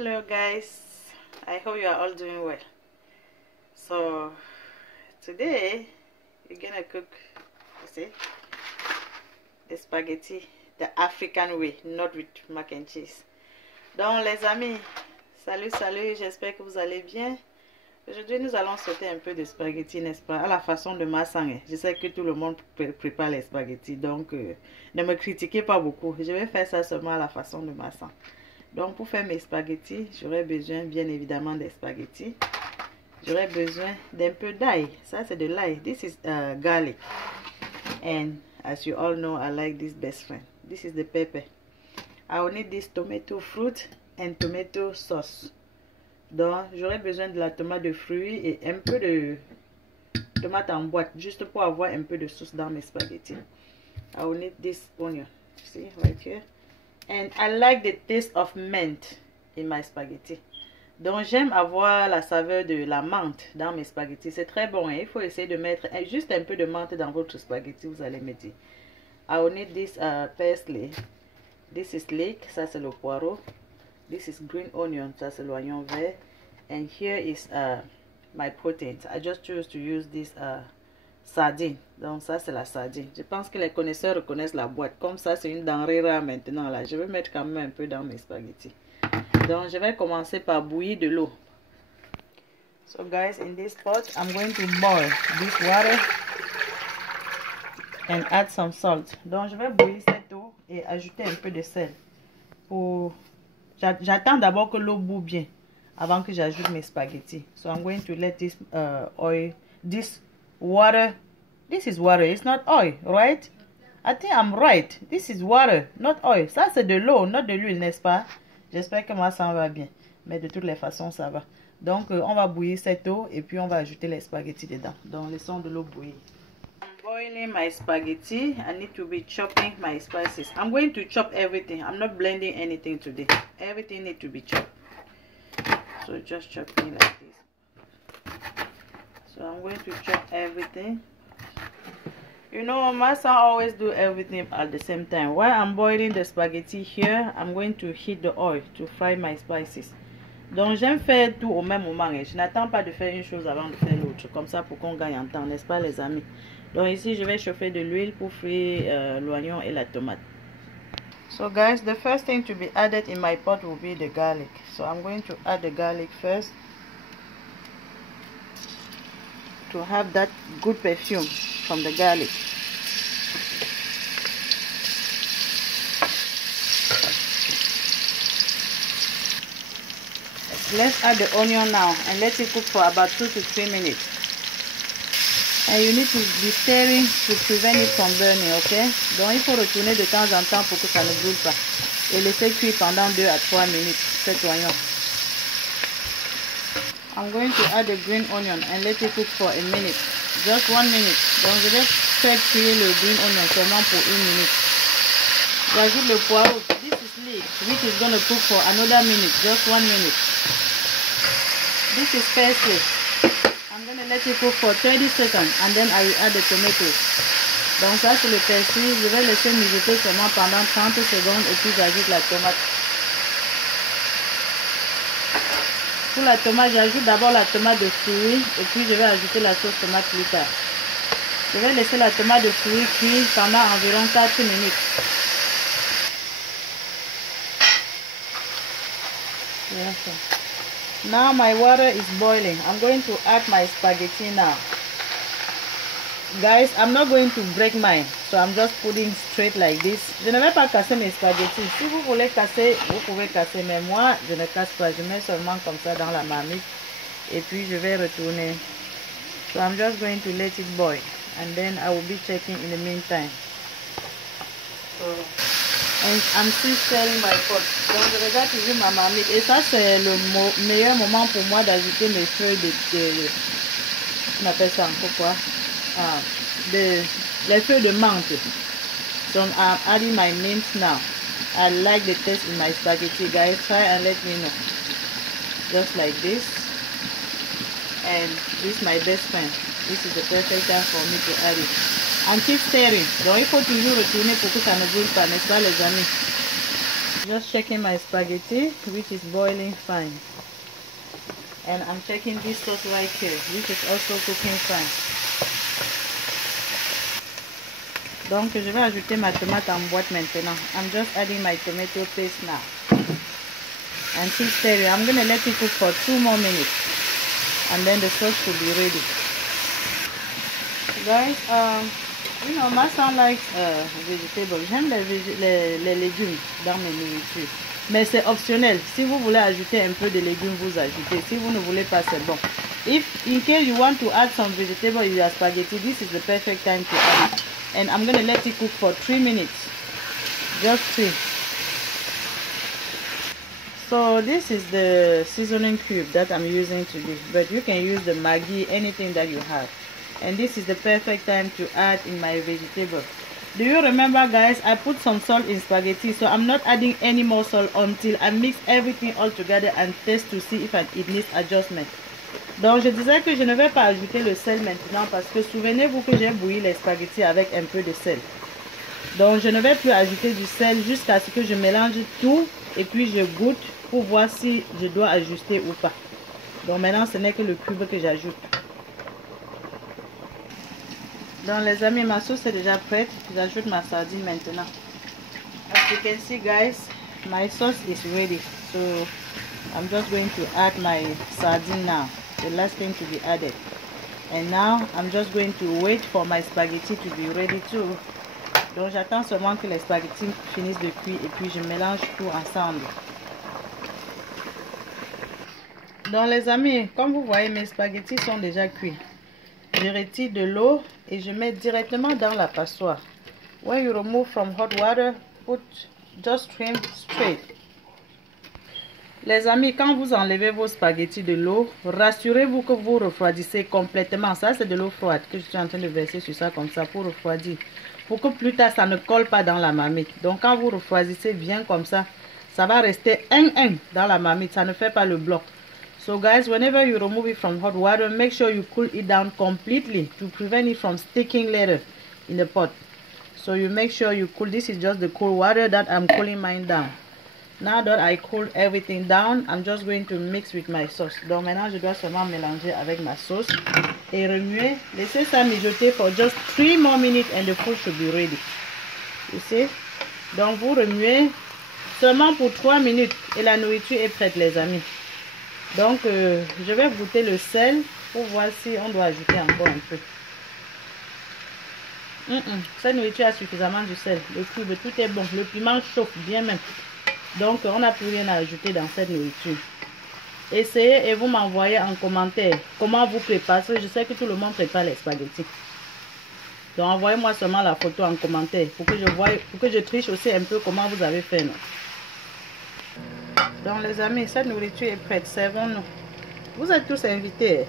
Hello guys, I hope you are all doing well. So today we're gonna cook, you see, the spaghetti the African way, not with mac and cheese. Donc les amis, salut, j'espère que vous allez bien. Aujourd'hui nous allons sauter un peu de spaghetti, n'est-ce pas, à la façon de ma sang. Je sais que tout le monde prépare les spaghettis, donc ne me critiquez pas beaucoup. Je vais faire ça seulement à la façon de ma sang. Donc pour faire mes spaghettis, j'aurai besoin bien évidemment des spaghettis. J'aurai besoin d'un peu d'ail. Ça c'est de l'ail. This is garlic. And as you all know, I like this best friend. This is the pepper. I will need this tomato fruit and tomato sauce. Donc j'aurai besoin de la tomate de fruits et un peu de tomate en boîte, juste pour avoir un peu de sauce dans mes spaghettis. I will need this onion. See right here. And I like the taste of mint in my spaghetti. Donc j'aime avoir la saveur de la menthe dans mes spaghettis. C'est très bon. Hein? Il faut essayer de mettre juste un peu de menthe dans votre spaghetti. Vous allez me dire. I will need this parsley. This is leek. Ça c'est le poireau. This is green onion. Ça c'est l'oignon vert. And here is my proteins. I just choose to use this sardine. Donc ça c'est la sardine. Je pense que les connaisseurs reconnaissent la boîte. Comme ça c'est une denrée rare maintenant là. Je vais mettre quand même un peu dans mes spaghettis. Donc je vais commencer par bouillir de l'eau. So guys, in this pot I'm going to boil this water and add some salt. Donc je vais bouillir cette eau et ajouter un peu de sel. J'attends d'abord que l'eau boue bien avant que j'ajoute mes spaghettis. So I'm going to let this water, this is water, it's not oil, right? I think I'm right. This is water, not oil. Ça c'est de l'eau, not de l'huile, n'est-ce pas? J'espère que moi ça va bien. Mais de toutes les façons ça va. Donc on va bouillir cette eau et puis on va ajouter les spaghettis dedans. Donc laissons de l'eau bouillir. I'm boiling my spaghetti. I need to be chopping my spices. I'm going to chop everything. I'm not blending anything today. Everything needs to be chopped. So just chopping like this. So I'm going to chop everything. You know, my son always do everything at the same time. While I'm boiling the spaghetti here, I'm going to heat the oil to fry my spices. Donc j'aime faire tout au même moment. Je n'attends pas de faire une chose avant de faire l'autre. Comme ça pour qu'on gagne en temps, n'est-ce pas les amis? Donc ici je vais chauffer de l'huile pour frire l'oignon et la tomate. So guys, the first thing to be added in my pot will be the garlic. So I'm going to add the garlic first. To have that good perfume from the garlic. Let's add the onion now and let it cook for about 2 to 3 minutes. And you need to be stirring to prevent it from burning, okay? Donc il faut retourner de temps en temps pour que ça ne brûle pas. Et laisser cuire pendant 2 à 3 minutes cet oignon. I'm going to add the green onion and let it cook for a minute. Just 1 minute. Donc je vais faire cuire le green onion seulement pour 1 minute. J'ajoute le poireau. This is leek, which is going to cook for another minute. Just 1 minute. This is parsley. I'm going to let it cook for 30 seconds and then I will add the tomatoes. Donc ça c'est le persil. Je vais laisser mijoter seulement pendant 30 secondes et puis j'ajoute la tomate. Pour la tomate, j'ajoute d'abord la tomate de fruits et puis je vais ajouter la sauce tomate plus tard. Je vais laisser la tomate de fruits cuire pendant environ 4 minutes. Yes. Now my water is boiling. I'm going to add my spaghetti now. Guys, I'm not going to break mine, so I'm just putting straight like this. Je ne vais pas casser mes spaghettis. Si vous voulez casser, vous pouvez casser, mais moi, je ne casse pas. Je mets seulement comme ça dans la marmite et puis je vais retourner. So I'm just going to let it boil and then I will be checking in the meantime. So, and I'm still stirring my pot. Donc je regarde toujours ma marmite et ça c'est le meilleur moment pour moi d'ajouter mes feuilles de on appelle ça pourquoi? Les feuilles de menthe. So I'm adding my mint now. I like the taste in my spaghetti, guys. Try and let me know. Just like this. And this is my best friend. This is the perfect time for me to add it. And keep stirring. Donc il faut toujours retourner pour que ça ne brûle pas, n'est-ce pas les amis? Just checking my spaghetti, which is boiling fine. And I'm checking this sauce right here, which is also cooking fine. Donc je vais ajouter ma tomate en boîte maintenant. I'm just adding my tomato paste now. And keep stirring. I'm going to let it cook for 2 more minutes. And then the sauce should be ready. Guys, you know, my son likes vegetables. J'aime les légumes dans mes nourritures. Mais c'est optionnel. Si vous voulez ajouter un peu de légumes, vous ajoutez. Si vous ne voulez pas, c'est bon. If in case you want to add some vegetable in your spaghetti, this is the perfect time to add it. And I'm going to let it cook for 3 minutes. Just 3. So this is the seasoning cube that I'm using today. But you can use the Maggi, anything that you have. And this is the perfect time to add in my vegetable. Do you remember, guys, I put some salt in spaghetti, so I'm not adding any more salt until I mix everything all together and test to see if it needs adjustment. Donc je disais que je ne vais pas ajouter le sel maintenant parce que souvenez-vous que j'ai bouilli les spaghettis avec un peu de sel. Donc je ne vais plus ajouter du sel jusqu'à ce que je mélange tout et puis je goûte pour voir si je dois ajuster ou pas. Donc maintenant ce n'est que le cube que j'ajoute. Donc les amis, ma sauce est déjà prête. J'ajoute ma sardine maintenant. As you can see, guys, my sauce is ready. So I'm just going to add my sardine now. The last thing to be added. And now I'm just going to wait for my spaghetti to be ready too. Donc j'attends seulement que les spaghettis finissent de cuire et puis je mélange tout ensemble. Donc les amis, comme vous voyez, mes spaghettis sont déjà cuits. Je retire de l'eau et je mets directement dans la passoire. When you remove from hot water, just stream straight. Les amis, quand vous enlevez vos spaghettis de l'eau, rassurez-vous que vous refroidissez complètement. Ça, c'est de l'eau froide que je suis en train de verser sur ça comme ça pour refroidir. Pour que plus tard, ça ne colle pas dans la marmite. Donc, quand vous refroidissez bien comme ça, ça va rester dans la marmite. Ça ne fait pas le bloc. So, guys, whenever you remove it from hot water, make sure you cool it down completely to prevent it from sticking later in the pot. So, you make sure you cool. This is just the cold water that I'm cooling mine down. Now that I cooled everything down, I'm just going to mix with my sauce. Donc maintenant, je dois seulement mélanger avec ma sauce et remuer. Laissez ça mijoter for just 3 more minutes and the food should be ready. You see? Donc vous remuez seulement pour 3 minutes et la nourriture est prête, les amis. Donc je vais goûter le sel pour voir si on doit ajouter encore un peu. Cette nourriture a suffisamment de sel. Le cube, tout est bon. Le piment chauffe bien même. Donc, on n'a plus rien à ajouter dans cette nourriture. Essayez et vous m'envoyez en commentaire comment vous préparez. Je sais que tout le monde prépare les spaghettis. Donc, envoyez-moi seulement la photo en commentaire pour que je voie, pour que je triche aussi un peu comment vous avez fait. Non? Donc, les amis, cette nourriture est prête. Servons-nous. Vous êtes tous invités.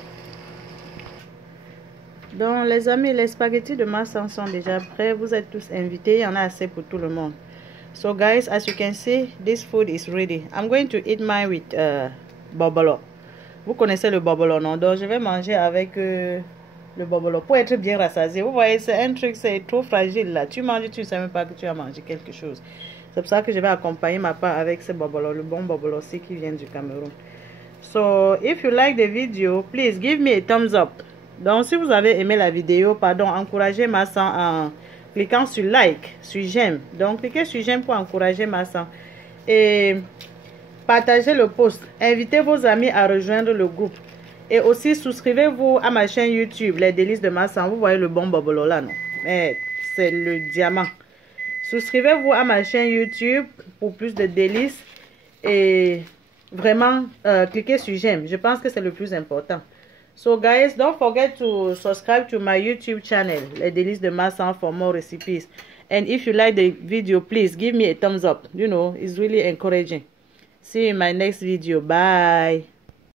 Donc, les amis, les spaghettis de Massan sont déjà prêts. Vous êtes tous invités. Il y en a assez pour tout le monde. So guys, as you can see, this food is ready. I'm going to eat mine with bobolo. Vous connaissez le bobolo, non? Donc je vais manger avec le bobolo pour être bien rassasié. Vous voyez, c'est un truc, c'est trop fragile là. Tu manges, tu ne sais même pas que tu as mangé quelque chose. C'est pour ça que je vais accompagner ma part avec ce bobolo, le bon bobolo aussi qui vient du Cameroun. So if you like the video, please give me a thumbs up. Donc si vous avez aimé la vidéo, pardon, encouragez Massan en cliquant sur like, sur j'aime. Donc, cliquez sur j'aime pour encourager Massan. Et partagez le post. Invitez vos amis à rejoindre le groupe. Et aussi, souscrivez-vous à ma chaîne YouTube, Les Délices de Massan. Vous voyez le bon bobolo là, non? Mais c'est le diamant. Souscrivez-vous à ma chaîne YouTube pour plus de délices. Et vraiment, cliquez sur j'aime. Je pense que c'est le plus important. So guys, don't forget to subscribe to my YouTube channel, Les Délices de Massan, for more recipes. And if you like the video, please give me a thumbs up. You know, it's really encouraging. See you in my next video. Bye.